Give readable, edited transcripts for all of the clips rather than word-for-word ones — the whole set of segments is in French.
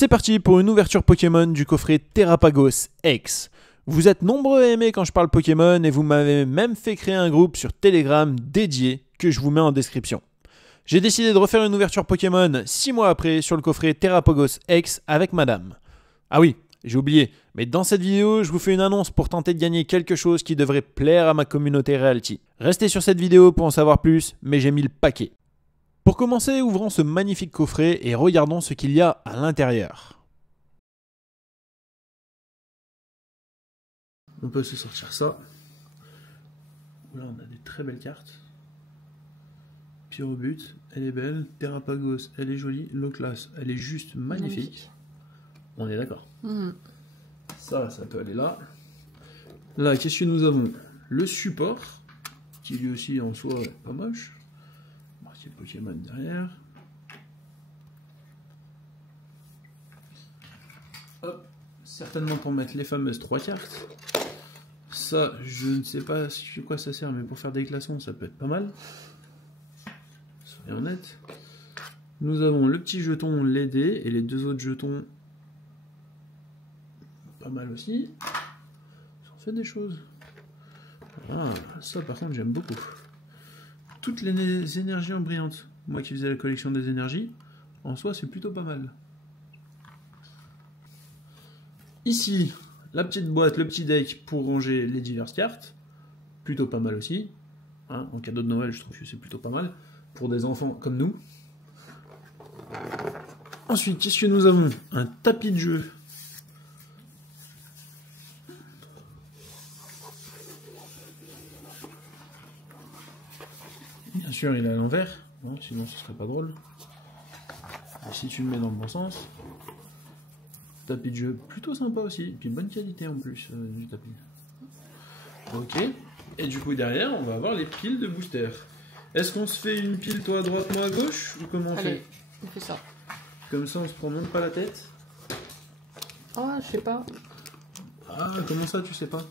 C'est parti pour une ouverture Pokémon du coffret Terrapagos X. Vous êtes nombreux à aimer quand je parle Pokémon et vous m'avez même fait créer un groupe sur Telegram dédié que je vous mets en description. J'ai décidé de refaire une ouverture Pokémon 6 mois après sur le coffret Terrapagos X avec madame. Ah oui, j'ai oublié, mais dans cette vidéo, je vous fais une annonce pour tenter de gagner quelque chose qui devrait plaire à ma communauté Realty. Restez sur cette vidéo pour en savoir plus, mais j'ai mis le paquet. Pour commencer, ouvrons ce magnifique coffret et regardons ce qu'il y a à l'intérieur. On peut se sortir ça. Là, on a des très belles cartes. Pyrobut, elle est belle. Terrapagos, elle est jolie. Loclas, elle est juste magnifique. On est d'accord. Ça peut aller là. Là, qu'est-ce que nous avons? Le support, qui lui aussi en soi est pas moche. Marqué Pokémon derrière. Hop, certainement pour mettre les fameuses 3 cartes. Ça, je ne sais pas à quoi ça sert, mais pour faire des glaçons, ça peut être pas mal. Soyons honnêtes. Nous avons le petit jeton LED et les deux autres jetons pas mal aussi. Ça en fait des choses. Ah, ça par contre j'aime beaucoup. Toutes les énergies en brillantes. Moi qui faisais la collection des énergies, en soi c'est plutôt pas mal. Ici, la petite boîte, le petit deck pour ranger les diverses cartes. Plutôt pas mal aussi. Hein, en cadeau de Noël, je trouve que c'est plutôt pas mal. Pour des enfants comme nous. Ensuite, qu'est-ce que nous avons? Un tapis de jeu. Bien sûr, il est à l'envers. Hein, sinon, ce serait pas drôle. Et si tu le mets dans le bon sens. Tapis de jeu plutôt sympa aussi, puis bonne qualité en plus du tapis. Ok, et du coup derrière on va avoir les piles de boosters. Est-ce qu'on se fait une pile toi à droite, moi à gauche, ou comment on fait? On fait ça. Comme ça on se prend même pas la tête. Oh, je sais pas. Ah, comment ça tu sais pas?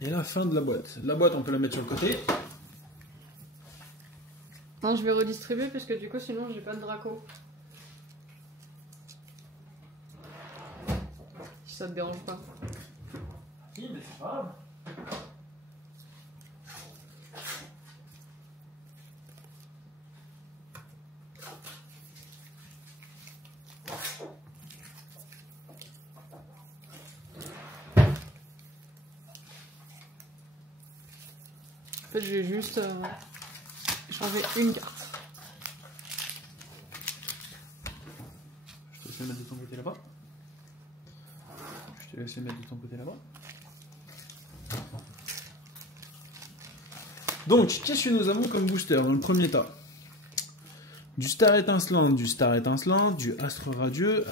Et la fin de la boîte. La boîte on peut la mettre sur le côté. Non, je vais redistribuer parce que du coup sinon j'ai pas de Draco. Si ça te dérange pas. Oui, mais c'est pas grave. En fait, j'ai juste changé une carte. Je te laisse mettre de ton côté là-bas. Je te laisse mettre de ton côté là-bas. Donc, qu'est-ce que nous avons comme booster dans le premier tas? Du Star étincelant, du Astre radieux,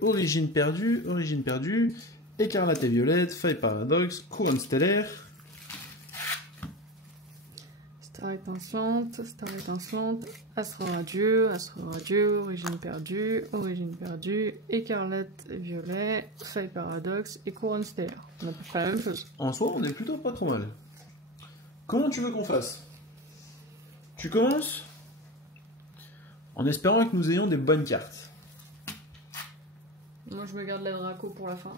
Origine perdue, Écarlate et violette, Faille paradoxe, Couronne stellaire. Star étincelante, Astre radieux, origine perdue, écarlate et violet, faille paradoxe et couronne stellaire. On a pas la même chose. En soi, on est plutôt pas trop mal. Comment tu veux qu'on fasse? Tu commences en espérant que nous ayons des bonnes cartes. Moi je me garde la Draco pour la fin.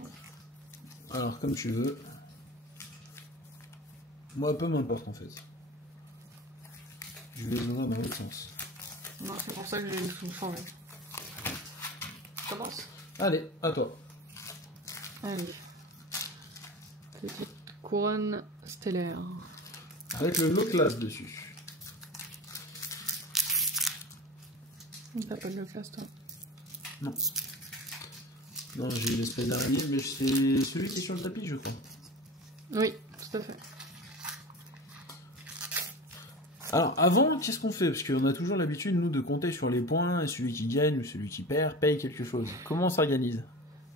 Alors, comme tu veux. Moi, peu m'importe en fait. Je vais les ouvrir dans l'autre sens. Non, c'est pour ça que j'ai tout changé. Commence. Allez, à toi. Allez. Petite couronne stellaire. Avec le Loclas dessus. T'as pas de Loclas toi? Non. Non, j'ai l'espèce d'araignée, mais c'est celui qui est sur le tapis, je crois. Oui, tout à fait. Alors, avant, qu'est-ce qu'on fait? Parce qu'on a toujours l'habitude, nous, de compter sur les points, et celui qui gagne ou celui qui perd paye quelque chose. Comment on s'organise?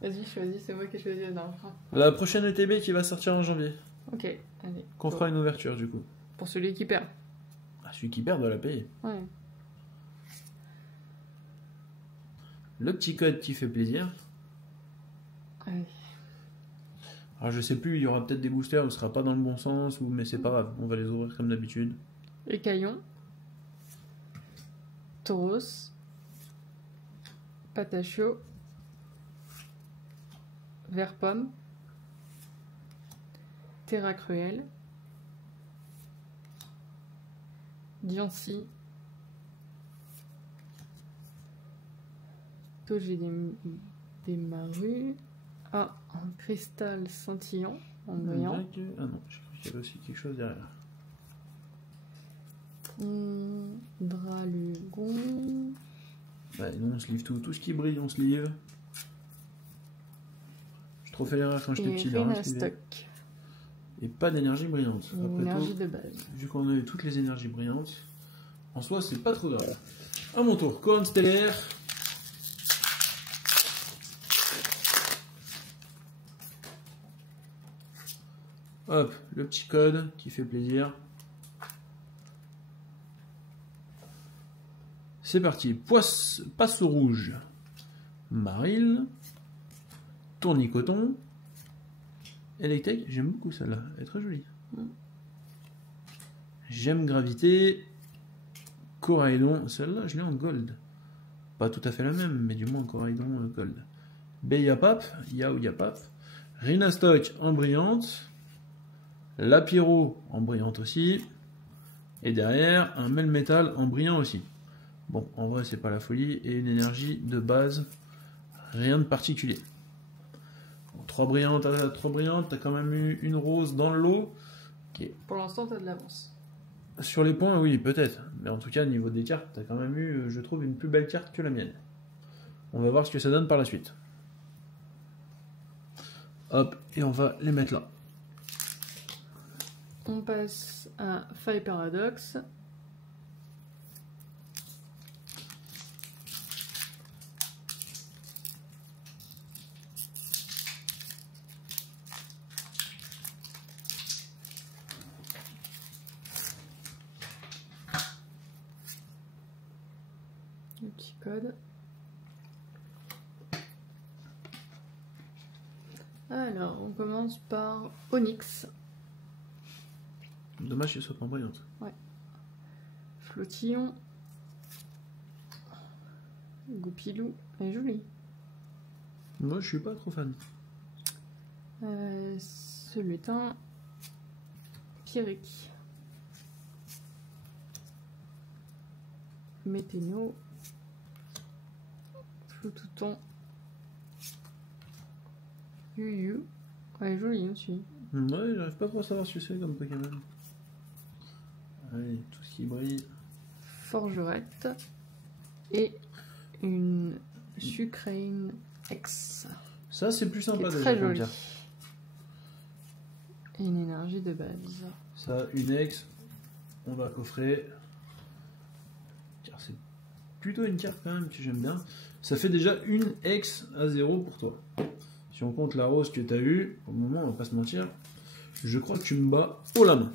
Vas-y, choisis, c'est moi qui ai choisi la dernière fois. La prochaine ETB qui va sortir en janvier. Ok, allez. Qu'on fera une ouverture, du coup. Pour celui qui perd. Ah, celui qui perd doit la payer. Ouais. Le petit code qui fait plaisir. Allez. Alors, je sais plus, il y aura peut-être des boosters où ce sera pas dans le bon sens, mais c'est pas grave, on va les ouvrir comme d'habitude. Écaillon. Tauros. Patachio, Vert Pomme, Terra Cruel, Diancie, Toger des Marus, un cristal scintillant en brillant, Ah non, j'ai cru qu'il y avait aussi quelque chose derrière. Dralugon, Ouais, nous on se livre tout ce qui brille, on se livre. J'ai trop fait l'erreur quand j'étais et petit là. Hein, Rhinastock. et pas d'énergie brillante. Une Après énergie tout, de base. vu qu'on a eu toutes les énergies brillantes, en soi c'est pas trop grave. À mon tour, couronne stellaire. Hop, le petit code qui fait plaisir. C'est parti. Passe au rouge. Maril. Tournicoton. Electek. J'aime beaucoup celle-là. Elle est très jolie. J'aime Gravité. Coraidon. Celle-là, je l'ai en gold. Pas tout à fait la même, mais du moins Coraidon gold. Beyapap. Yaouyapap. Rhinastock en brillante. Lapiro en brillante aussi. Et derrière, un Melmetal en brillant aussi. Bon, en vrai, c'est pas la folie. Et une énergie de base. Rien de particulier. Bon, 3 brillantes, t'as quand même eu une rose dans le lot. Okay. Pour l'instant, t'as de l'avance. Sur les points, oui, peut-être. Mais en tout cas, au niveau des cartes, t'as quand même eu, je trouve, une plus belle carte que la mienne. On va voir ce que ça donne par la suite. Hop, et on va les mettre là. On passe à Faille Paradoxe. Le petit code. Alors, on commence par Onyx. Dommage qu'elle soit pas brillante. Ouais. Flottillon. Goupilou. Elle est jolie. Moi, je suis pas trop fan. Ce lutin. Pierrick. Météno. Floutouton. Yuyu. Elle est jolie aussi. Ouais, j'arrive pas trop à savoir ce que c'est comme Pokémon. Allez, tout ce qui brille. Forgerette. Et une Sucrane X. Ça, c'est plus sympa Qui est déjà. très comme jolie. carte. Et une énergie de base. Ça, une ex, on va coffrer. Car c'est plutôt une carte quand même que j'aime bien. Ça fait déjà une ex à 0 pour toi. Si on compte la rose que tu as eue, au moment, on va pas se mentir, je crois que tu me bats haut la main.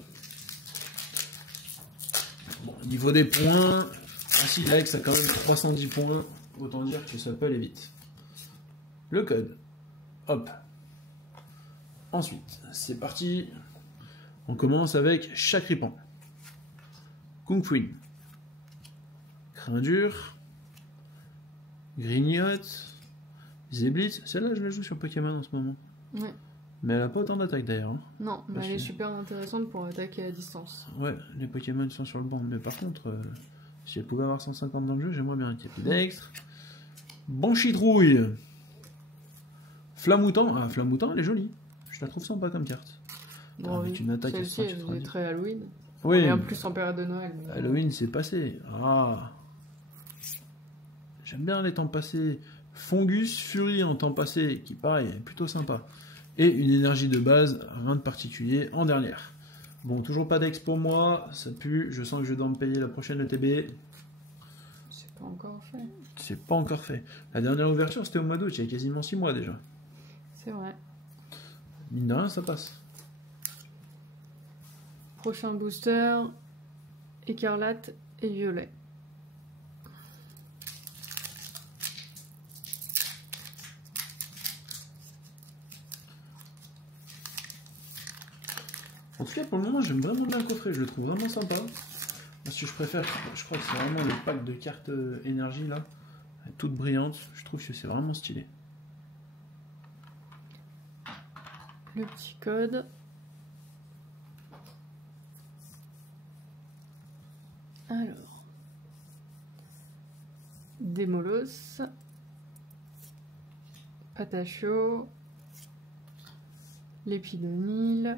Bon, au niveau des points, si la ex a quand même 310 points, autant dire que ça peut aller vite. Le code. Hop. Ensuite, c'est parti. On commence avec Chakripan. Kung Fuin. Crin dur. Grignotte. Zéblitz. Celle-là, je la joue sur Pokémon en ce moment. Ouais. Mais elle a pas autant d'attaque d'ailleurs. Hein. Non, mais Parce elle est que- super intéressante pour attaquer à distance. Ouais, les Pokémon sont sur le banc. Mais par contre, si elle pouvait avoir 150 dans le jeu, j'aimerais bien un Capidextre. Banchitrouille. Flamoutant. Ah, Flamoutant, elle est jolie. Je la trouve sympa comme carte. Bon, avec une attaque à celle-ci, elle 190. est très Halloween. Oui, Et en plus en période de Noël. donc- Halloween, c'est passé. Ah. J'aime bien les temps passés. Fungus, Fury en temps passé, qui pareil, est plutôt sympa. Et une énergie de base, rien de particulier, en dernière. Bon, toujours pas d'ex pour moi, ça pue, je sens que je dois me payer la prochaine ETB. C'est pas encore fait. C'est pas encore fait. La dernière ouverture, c'était au mois d'août, il y a quasiment 6 mois déjà. C'est vrai. Mine de rien, ça passe. Prochain booster, écarlate et violet. En tout cas, pour le moment, j'aime vraiment bien le coffret, je le trouve vraiment sympa. Parce que je préfère, je crois que c'est vraiment le pack de cartes énergie là. toute brillante. Je trouve que c'est vraiment stylé. Le petit code. Alors. Démolos. Patachio. L'épidonyle.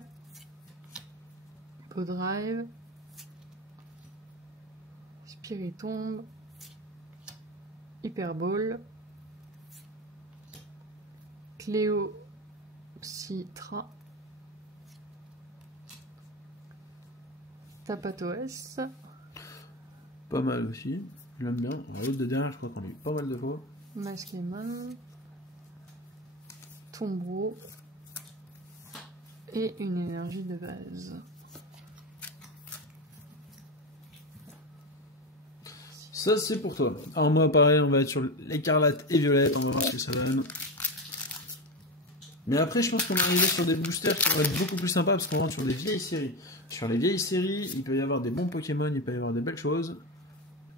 Podrive. Spiritombe. Hyperbole. Cléocitra. Tapatoès. Pas mal aussi. Je l'aime bien. L'autre de derrière, je crois qu'on l'a eu pas mal de fois. Masqueman. Tombreau. Et une énergie de base. Ça, c'est pour toi. Alors moi, pareil, on va être sur l'écarlate et violette. On va voir ce que ça donne. Mais après, je pense qu'on est arrivé sur des boosters qui vont être beaucoup plus sympas parce qu'on rentre sur des vieilles séries. Sur les vieilles séries, il peut y avoir des bons Pokémon, il peut y avoir des belles choses.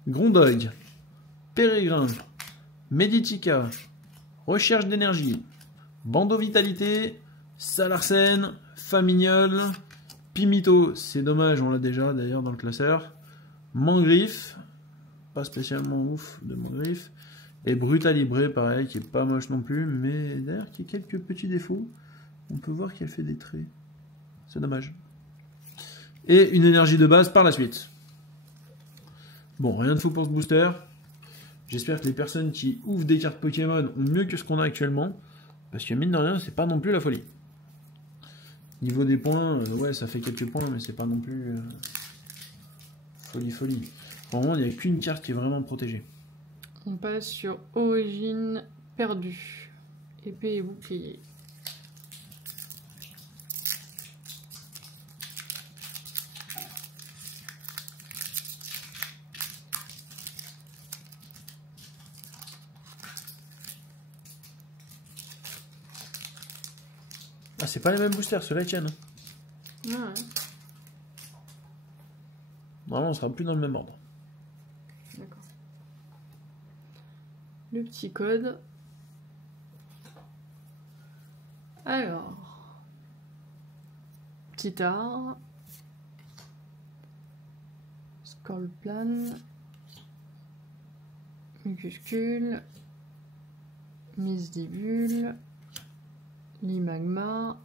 Grondog, Pérégrin, Meditica, Recherche d'énergie, Bandeau Vitalité, Salarsen, Famignol, Pimito, c'est dommage, on l'a déjà d'ailleurs dans le classeur. Mangriffe, pas spécialement ouf de Mangriffe. Et Brutalibré, pareil, qui est pas moche non plus, mais d'ailleurs qui a quelques petits défauts. On peut voir qu'elle fait des traits. C'est dommage. Et une énergie de base par la suite. Bon, rien de fou pour ce booster. J'espère que les personnes qui ouvrent des cartes Pokémon ont mieux que ce qu'on a actuellement. Parce que mine de rien, c'est pas non plus la folie. Niveau des points, ouais, ça fait quelques points, mais c'est pas non plus folie. Vraiment, il n'y a qu'une carte qui est vraiment protégée. On passe sur Origine perdue. Épée et bouclier. Ah, c'est pas les mêmes boosters, ceux-là ils tiennent. Ouais. Normalement, on sera plus dans le même ordre. D'accord. Le petit code. Alors. Petit art. Scorplan. Mucuscule. Misdibule. Limagma.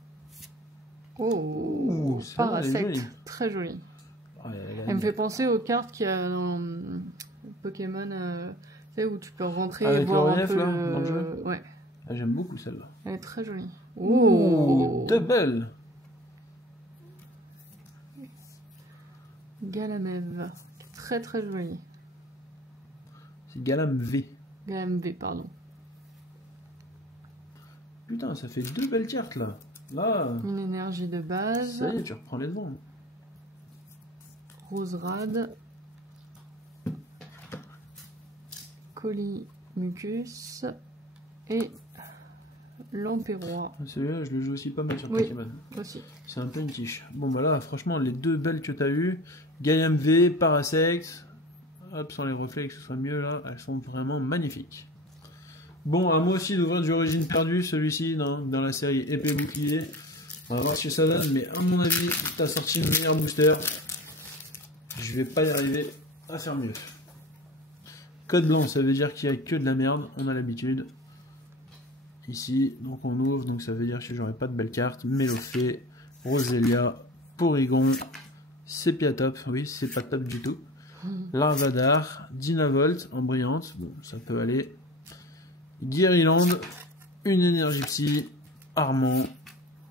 Oh, celle-là, elle est Parasect. jolie. Très jolie. Ah, Elle me fait penser aux cartes qu'il y a dans Pokémon, tu sais, où tu peux rentrer Avec et voir le relief, un peu là, dans le jeu. Ouais, Ah, j'aime beaucoup celle-là. elle est très jolie. Ouh, double. Galamev. Très très jolie. C'est Galam V. Galamv, pardon. Putain, ça fait deux belles cartes là. Là, Une énergie de base. ça y est, tu reprends les devants. Roserade. Colimucus. Et l'Empérois Celui-là, je le joue aussi pas mal sur Oui. Pokémon. aussi. C'est un peu une quiche. Bon, bah là, franchement, les deux belles que t'as eues, Galam V, Parasect, hop, sans les reflets, que ce soit mieux là, elles sont vraiment magnifiques. Bon, à moi aussi d'ouvrir du Origine perdue, celui-ci dans la série épée bouclier. On va voir ce que ça donne, mais à mon avis, t'as sorti le meilleur booster. Je vais pas y arriver à faire mieux. Code blanc, ça veut dire qu'il n'y a que de la merde, on a l'habitude. Ici, donc on ouvre, donc ça veut dire que j'aurai pas de belles cartes. Mélofée, Roselia, Porygon, Sepiatop, oui, c'est pas top du tout. Larvadar, Dynavolt en brillante, bon, ça peut aller. Guériland, une énergie psy, Armand,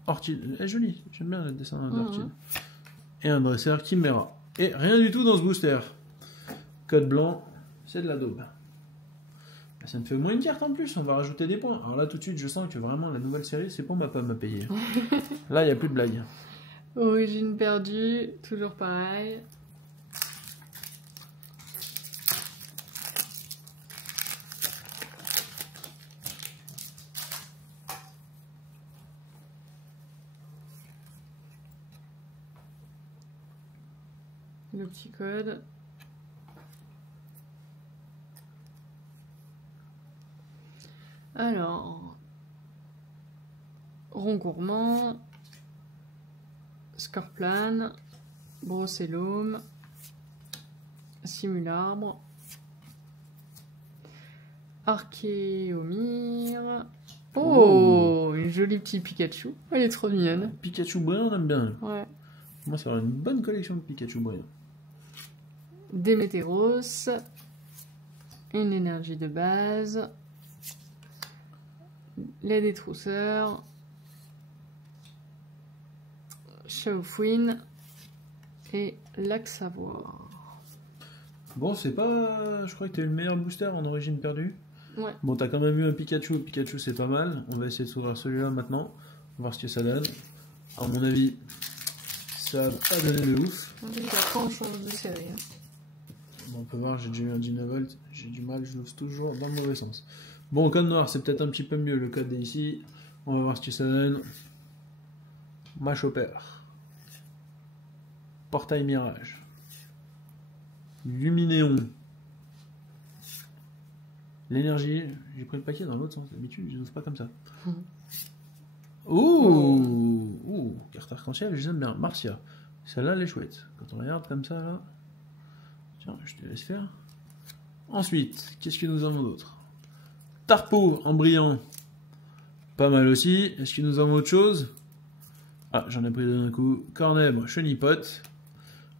Orchid, elle est jolie, j'aime bien le dessin d'Orchid. Et un dresseur Chimera. Et rien du tout dans ce booster. Code blanc, c'est de la daube. Ça me fait au moins une carte en plus, on va rajouter des points. Alors là tout de suite je sens que vraiment la nouvelle série c'est pour ma pomme à payer. Là il n'y a plus de blague. Origine perdue, toujours pareil. Le petit code. Alors, rond gourmand, scorpion, brossellum, simularbre, archéomire. Oh, une jolie petite Pikachu. Elle est trop mignonne. Pikachu brillant, on aime bien. Ouais. Moi, ça va une bonne collection de Pikachu brillants. Démétéros, une énergie de base, les détrousseurs, Chaufouine et Laxavoir. Bon, c'est pas... Je crois que t'as eu le meilleur booster en origine perdue. Ouais. Bon, t'as quand même eu un Pikachu. Pikachu, c'est pas mal. On va essayer de s'ouvrir celui-là maintenant. On va voir ce que ça donne. À mon avis, ça va pas donner de ouf. Après, on change de série. Hein. Bon, on peut voir, j'ai déjà eu un Dynavolt. J'ai du mal, je l'ouvre toujours dans le mauvais sens. Bon, code noir, c'est peut-être un petit peu mieux. Le code est ici. On va voir ce que ça donne. Machopper. Portail Mirage. Luminéon. L'énergie, j'ai pris le paquet dans l'autre sens. D'habitude, je n'ouvre pas comme ça. Ouh, ouh, carte arc-en-ciel, je les aime bien. Marcia. Celle-là, elle est chouette. Quand on regarde comme ça, là. Tiens, je te laisse faire. Ensuite, qu'est-ce que nous avons d'autre? Tarpo en brillant. Pas mal aussi. Est-ce que nous avons autre chose? Ah, j'en ai pris deux d'un coup. Cornèbre, Chenipote.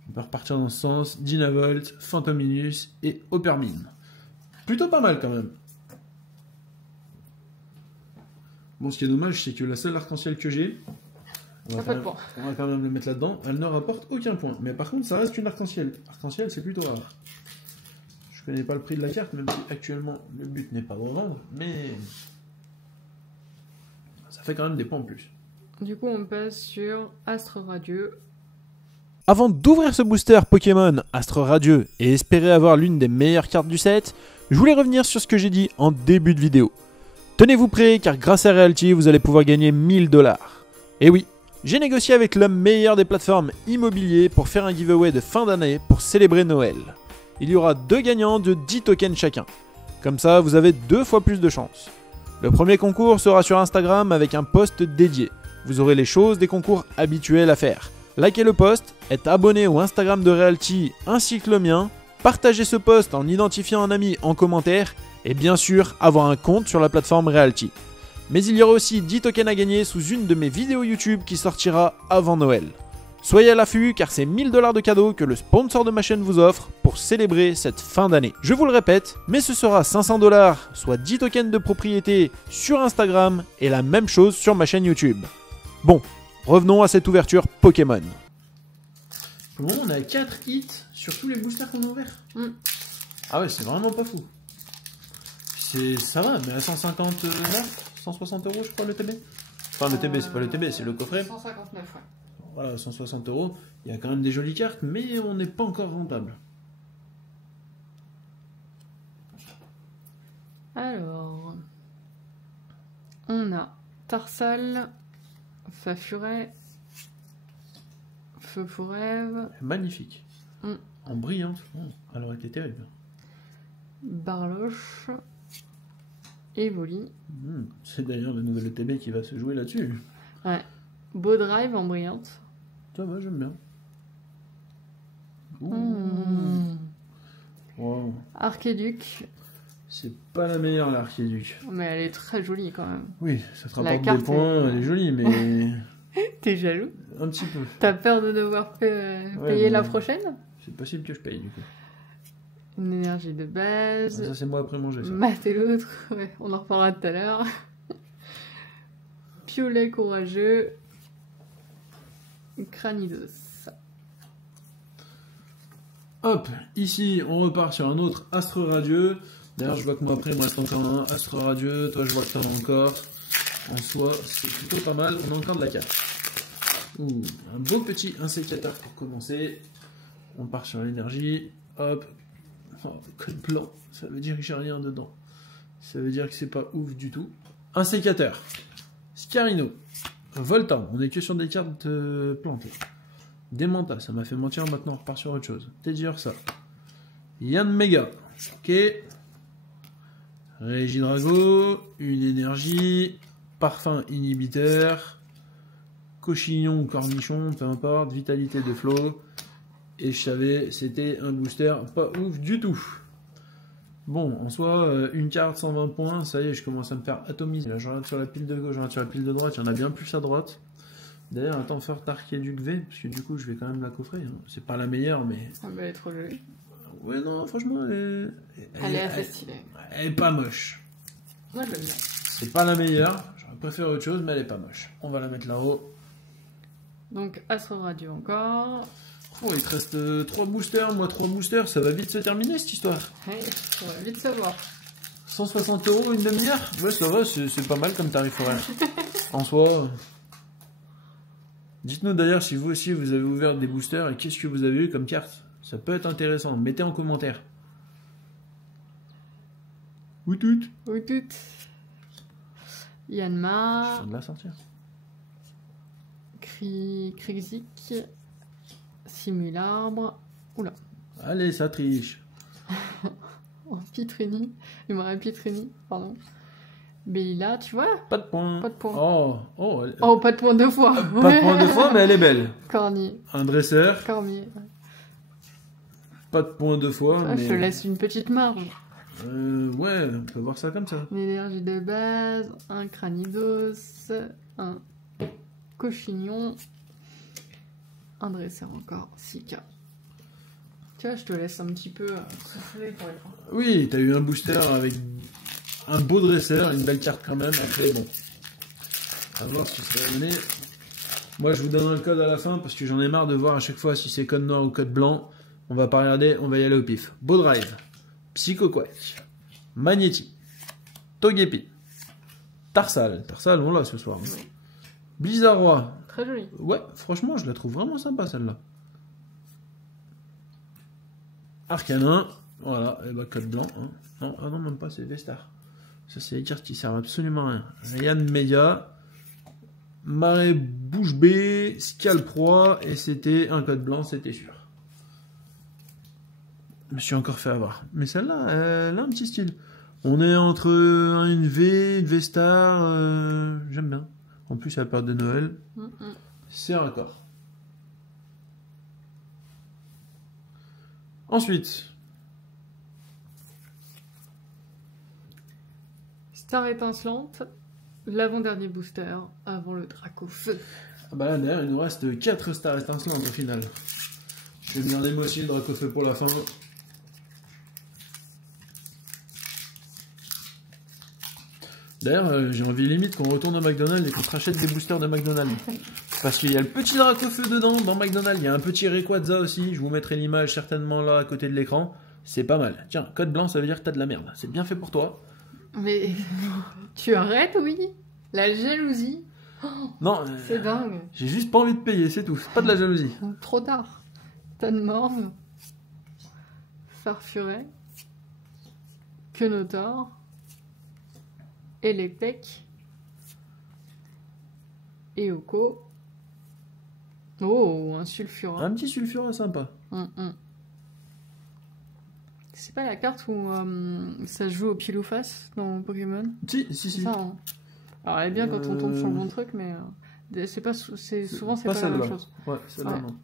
On peut repartir dans ce sens. Dynavolt, Phantominus et Opermine. Plutôt pas mal quand même. Bon, ce qui est dommage, c'est que la seule arc-en-ciel que j'ai, on va quand même le mettre là-dedans, elle ne rapporte aucun point. Mais par contre, ça reste une arc-en-ciel. Arc-en-ciel, c'est plutôt rare. Je connais pas le prix de la carte, même si actuellement le but n'est pas de revendre, mais ça fait quand même des points en plus. Du coup, on passe sur Astre Radieux. Avant d'ouvrir ce booster Pokémon Astre Radieux et espérer avoir l'une des meilleures cartes du set, je voulais revenir sur ce que j'ai dit en début de vidéo. Tenez-vous prêts car grâce à Realty, vous allez pouvoir gagner 1000 $. Et oui, j'ai négocié avec l'homme meilleur des plateformes immobiliers pour faire un giveaway de fin d'année pour célébrer Noël. Il y aura 2 gagnants de 10 tokens chacun. Comme ça, vous avez 2 fois plus de chance. Le premier concours sera sur Instagram avec un post dédié. Vous aurez les choses des concours habituels à faire. Likez le post, être abonné au Instagram de Realty ainsi que le mien, partagez ce post en identifiant un ami en commentaire et bien sûr avoir un compte sur la plateforme Realty. Mais il y aura aussi 10 tokens à gagner sous une de mes vidéos YouTube qui sortira avant Noël. Soyez à l'affût car c'est 1000 $ de cadeaux que le sponsor de ma chaîne vous offre pour célébrer cette fin d'année. Je vous le répète, mais ce sera 500 $, soit 10 tokens de propriété sur Instagram et la même chose sur ma chaîne YouTube. Bon, revenons à cette ouverture Pokémon. Pour le moment, on a 4 hits sur tous les boosters qu'on a ouverts. Ah ouais, c'est vraiment pas fou. Ça va, mais à 150 là, 160 € je crois le TB. Enfin le TB, c'est pas le TB, c'est le coffret. 159, ouais. Voilà, 160 €. Il y a quand même des jolies cartes, mais on n'est pas encore rentable. Alors, on a Tarsal, Fafuret, Feu pour Rêve, Magnifique. En brillante. Elle aurait été terrible. Barloche, Evoli. C'est d'ailleurs le nouvel ETB qui va se jouer là-dessus. Ouais. Beau Drive en brillante. Ça va, j'aime bien. Wow. Archéduc. C'est pas la meilleure l'Archéduc. Mais elle est très jolie quand même. Oui, ça te La rapporte carte des points, elle est jolie, mais T'es jaloux? un petit peu. T'as peur de devoir payer la prochaine? C'est possible que je paye du coup. Une énergie de base. Ça c'est moi après manger ça. Mater l'autre, ouais, on en reparlera tout à l'heure. Piolet courageux. Cranidos. Hop, ici on repart sur un autre Astre Radieux. D'ailleurs je vois que moi après il me reste encore un Astre Radieux. Toi je vois que t'en as encore. En soi c'est plutôt pas mal, on a encore de la carte. Ouh, un beau petit insécateur pour commencer. On part sur l'énergie. Hop. Oh, code blanc, ça veut dire que j'ai rien dedans. Ça veut dire que c'est pas ouf du tout. Un sécateur. Scarino. Volta, on est que sur des cartes plantées. Demanta, ça m'a fait mentir, maintenant on repart sur autre chose. Teddy ça. Yann Mega. Ok. Régidrago, une énergie, parfum inhibiteur, cochignon ou cornichon, peu importe, vitalité de flow. Et je savais, c'était un booster pas ouf du tout. Bon, en soi, une carte 120 points, ça y est, je commence à me faire atomiser. Là, je regarde sur la pile de gauche, je regarde sur la pile de droite, il y en a bien plus à droite. D'ailleurs, attends, faire Tark et Duc V, parce que du coup, je vais quand même la coffrer. Hein. C'est pas la meilleure, mais... Ah bah, elle est trop jolie. Ouais, non, franchement, Elle est assez stylée. elle est pas moche. Moi, je l'aime bien. C'est pas la meilleure, j'aurais préféré autre chose, mais elle est pas moche. On va la mettre là-haut. Donc, Astro Radio encore. Oh, il te reste 3 boosters, moi 3 boosters, ça va vite se terminer cette histoire. Ouais, on va vite savoir. 160 € une demi-heure. Ouais, ça va, c'est pas mal comme tarif horaire. En soi. Dites-nous d'ailleurs si vous aussi vous avez ouvert des boosters et qu'est-ce que vous avez eu comme carte. Ça peut être intéressant, mettez en commentaire. Oui, tout. Oui, tout. Je Yanmar. viens de la sortir. Krizik. Simularbre. Oula. Allez, ça triche. Oh, Pitrini. Il m'aurait Pitrini, pardon. Bélila, tu vois? Pas de points. Pas de points. Oh, Oh, pas de points deux fois. pas de points deux fois, mais elle est belle. Cornier. Un dresseur. Cormier. Pas de points deux fois, Ah, mais... je te laisse une petite marge. Ouais, on peut voir ça comme ça. L'énergie de base, un cranidos, un cochignon, un dresseur encore, 6K. Tu vois, je te laisse un petit peu souffler pour les points. Oui, t'as eu un booster avec un beau dresseur, une belle carte quand même. Après, bon, à voir ce que ça va donner. Moi, je vous donne un code à la fin parce que j'en ai marre de voir à chaque fois si c'est code noir ou code blanc. On va pas regarder, on va y aller au pif. Beau Drive, Psycho Quack, Magnéti, Togepi, Tarsal, on l'a ce soir. Hein. Oui. Blizzardroid. Très joli. Ouais, franchement, je la trouve vraiment sympa celle-là. Arcanin, voilà, et bah code blanc. Hein. Non, ah non, même pas, c'est Vestar. Ça, c'est les cartes qui servent absolument à rien. Ryan Media, Marée Bouche B, Scalproie, et c'était un code blanc, c'était sûr. Je me suis encore fait avoir. Mais celle-là, elle a un petit style. On est entre une V, une Vestar, j'aime bien. En plus, à la période de Noël, c'est raccord. Ensuite, Star étincelante, l'avant-dernier booster avant le Draco Feu. ah bah là, d'ailleurs, il nous reste 4 stars étincelantes au final. Je vais me garder moi aussi le Dracofeu pour la fin. D'ailleurs, j'ai envie limite qu'on retourne au McDonald's et qu'on se rachète des boosters de McDonald's. Parce qu'il y a le petit Dracofeu dedans, dans McDonald's. Il y a un petit Rayquaza aussi. Je vous mettrai l'image certainement là à côté de l'écran. C'est pas mal. Tiens, code blanc, ça veut dire que t'as de la merde. C'est bien fait pour toi. Mais tu arrêtes, oui? La jalousie. Non, C'est dingue. j'ai juste pas envie de payer, c'est tout. C'est pas de la jalousie. Trop tard. Tanmorve, Farfuret, Quenotor, Electek, Eoko. Oh, un Sulfura. Un petit sulfureux sympa. C'est pas la carte où ça se joue au pile ou face dans Pokémon? Si. C'est ça, hein. Alors elle est bien quand on tombe sur le bon truc, mais c'est pas, souvent c'est pas la même chose. Ouais, celle-là, Ouais. non.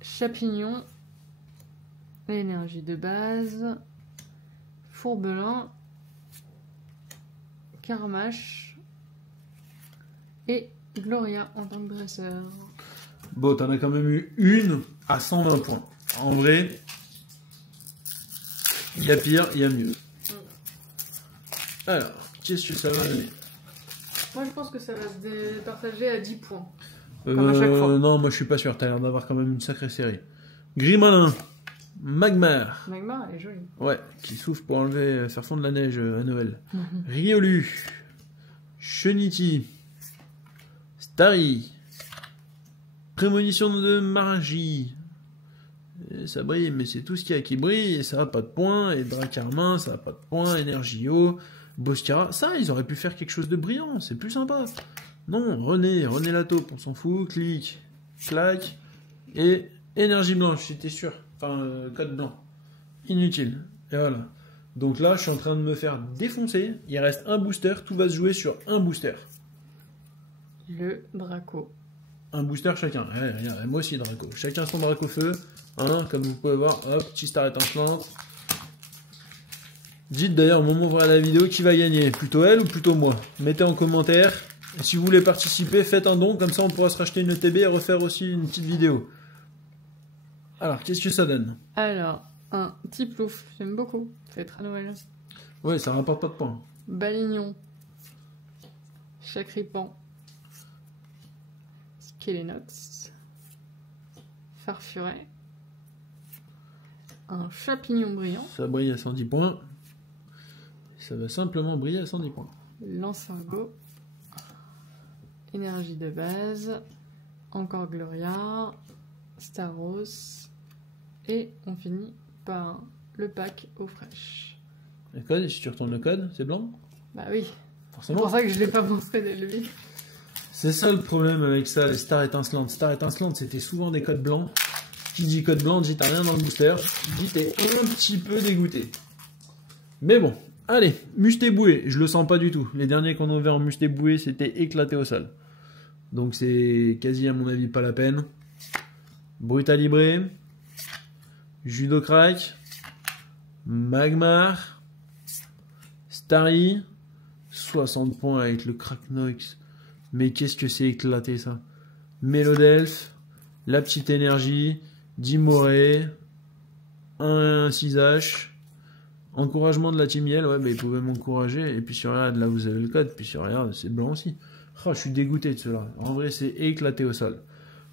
Chapignon, énergie de base, Fourbelin, Carmache et Gloria en tant que dresseur. Bon, t'en as quand même eu une à 120 points. En vrai, il y a pire, il y a mieux. Alors, qu'est-ce que ça va donner? Moi je pense que ça va se départager à 10 points. Comme à chaque fois. Non, moi je suis pas sûr. T'as l'air d'avoir quand même une sacrée série. Grimalin, Magmar, Magmar, elle est jolie. ouais, qui souffle pour enlever, faire fondre la neige à Noël. Riolu, Cheniti, Starry, Prémonition de Margie. Et ça brille, mais c'est tout ce qu'il y a qui brille, et ça a pas de points, et Dracarmin, ça a pas de points, Energio, Boscara, ça, ils auraient pu faire quelque chose de brillant, c'est plus sympa. Non, René Lataupe, on s'en fout, clic, clac, et énergie blanche, c'était sûr. Enfin, code blanc. Inutile. Et voilà. Donc là, je suis en train de me faire défoncer. Il reste un booster. Tout va se jouer sur un booster. Le Draco. Un booster chacun. Ouais, regarde, moi aussi, Draco. Chacun son Draco feu. Hein, comme vous pouvez voir, hop, petit star étincelante. Dites d'ailleurs au moment où vous regardez la vidéo qui va gagner. Plutôt elle ou plutôt moi? Mettez en commentaire. Et si vous voulez participer, faites un don. Comme ça, on pourra se racheter une ETB et refaire aussi une petite vidéo. Alors, qu'est-ce que ça donne? Alors, un petit plouf, j'aime beaucoup. Ça va être à Noël. Ouais, ça rapporte pas de points. Balignon. Chacripan. Skelenox. Farfuret. Un champignon brillant. Ça brille à 110 points. Ça va simplement briller à 110 points. Lancergo. Énergie de base. Encore Gloria. Staros. Et on finit par le pack eau fraîche. Le code, si tu retournes le code, c'est blanc? Bah oui, c'est Forcément. pour ça que je l'ai pas montré dès le début. C'est ça le problème avec ça, les stars étincelantes. Stars étincelantes, c'était souvent des codes blancs. Qui dit code blanc, dit t'as rien dans le booster. Dit t'es un petit peu dégoûté. Mais bon, allez, musté boué, je le sens pas du tout. Les derniers qu'on a vu en musté boué, c'était éclaté au sol. Donc c'est quasi à mon avis pas la peine. Brutalibré. Judocrack. Magmar. Starry. 60 points avec le Cracknox. Mais qu'est-ce que c'est éclaté ça. Mélodelph. La petite énergie. Dimoré. Un 6H. Encouragement de la team Yell. Ouais, bah, ils pouvaient m'encourager. Et puis sur regarde, là vous avez le code. Puis sur regarde, c'est blanc aussi. Oh, je suis dégoûté de cela. En vrai, c'est éclaté au sol.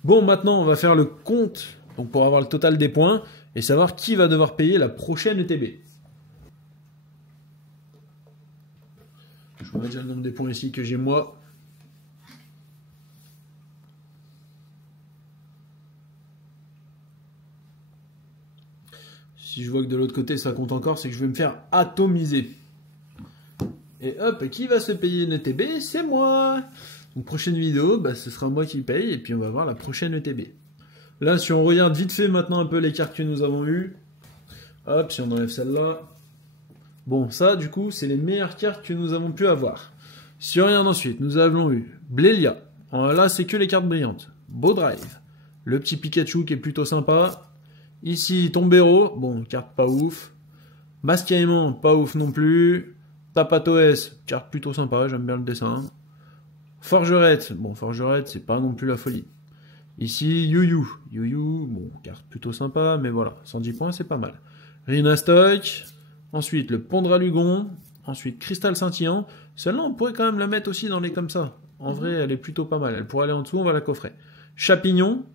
Bon, maintenant, on va faire le compte. Donc pour avoir le total des points. Et savoir qui va devoir payer la prochaine ETB. Je vous mets déjà le nombre des points ici que j'ai moi. Si je vois que de l'autre côté ça compte encore, c'est que je vais me faire atomiser. Et hop, qui va se payer une ETB? C'est moi. Donc prochaine vidéo, bah, ce sera moi qui paye et puis on va voir la prochaine ETB. Là, si on regarde vite fait maintenant un peu les cartes que nous avons eues. Hop, si on enlève celle-là. Bon, ça, du coup, c'est les meilleures cartes que nous avons pu avoir. Si on regarde ensuite, nous avons eu Blélia. Là, c'est que les cartes brillantes. Beau Drive. Le petit Pikachu qui est plutôt sympa. Ici, Tombero. Bon, carte pas ouf. Mascaïman, pas ouf non plus. Tapatoès, carte plutôt sympa, j'aime bien le dessin. Forgerette. Bon, Forgerette, c'est pas non plus la folie. Ici, Yuyu. Yuyu, bon, carte plutôt sympa, mais voilà, 110 points, c'est pas mal. Rhinastock. Ensuite, le Pondralugon. Ensuite, Cristal Scintillant. Celle-là, on pourrait quand même la mettre aussi dans les comme ça. En vrai, elle est plutôt pas mal. Elle pourrait aller en dessous, on va la coffrer. Chapignon.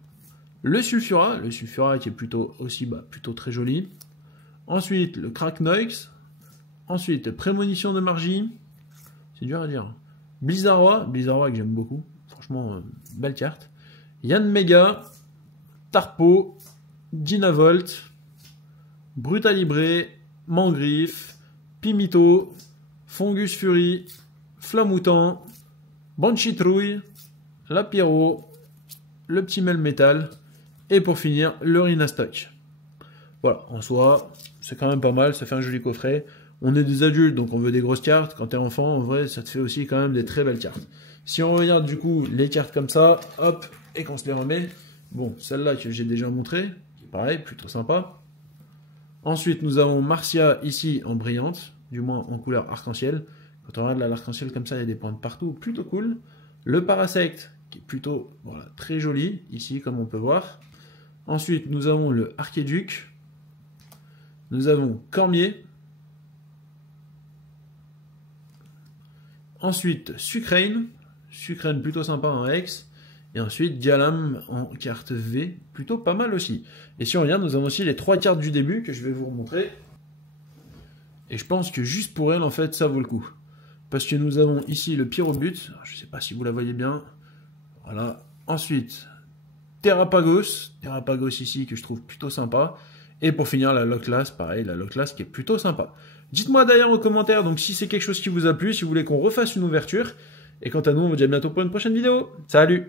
Le Sulfura qui est plutôt aussi plutôt très joli. Ensuite, le Cracknox. Ensuite, Prémonition de Margie. C'est dur à dire. Blizzardroid que j'aime beaucoup. Franchement, belle carte. Yanmega. Tarpo. Dynavolt. Brutalibré. Mangriffe. Pimito. Fungus Fury. Flamoutant. Banchitrouille. Lapiro. Le petit Melmetal. Et pour finir, le Rhinastock. Voilà, en soi, c'est quand même pas mal, ça fait un joli coffret. On est des adultes, donc on veut des grosses cartes. Quand t'es enfant, en vrai, ça te fait aussi quand même des très belles cartes. Si on regarde du coup les cartes comme ça, hop, et qu'on se les remet. Bon, celle-là que j'ai déjà montrée, qui est pareil, plutôt sympa. Ensuite, nous avons Marcia ici en brillante, du moins en couleur arc-en-ciel. Quand on regarde l'arc-en-ciel comme ça, il y a des points de partout, plutôt cool. Le Parasect, qui est plutôt voilà, très joli, ici comme on peut voir. Ensuite, nous avons le Archéduc. Nous avons Cormier. Ensuite, Sucrane. Sucrane plutôt sympa en Hex. Et ensuite, Dialam en carte V. Plutôt pas mal aussi. Et si on regarde, nous avons aussi les 3 cartes du début que je vais vous remontrer. Et je pense que juste pour elle, en fait, ça vaut le coup. Parce que nous avons ici le Pyrobut. Je ne sais pas si vous la voyez bien. Voilà. Ensuite, Terrapagos. Terrapagos ici que je trouve plutôt sympa. Et pour finir, la Lochlast, pareil, la Lochlast qui est plutôt sympa. Dites-moi d'ailleurs en commentaire donc si c'est quelque chose qui vous a plu, si vous voulez qu'on refasse une ouverture. Et quant à nous, on vous dit à bientôt pour une prochaine vidéo. Salut!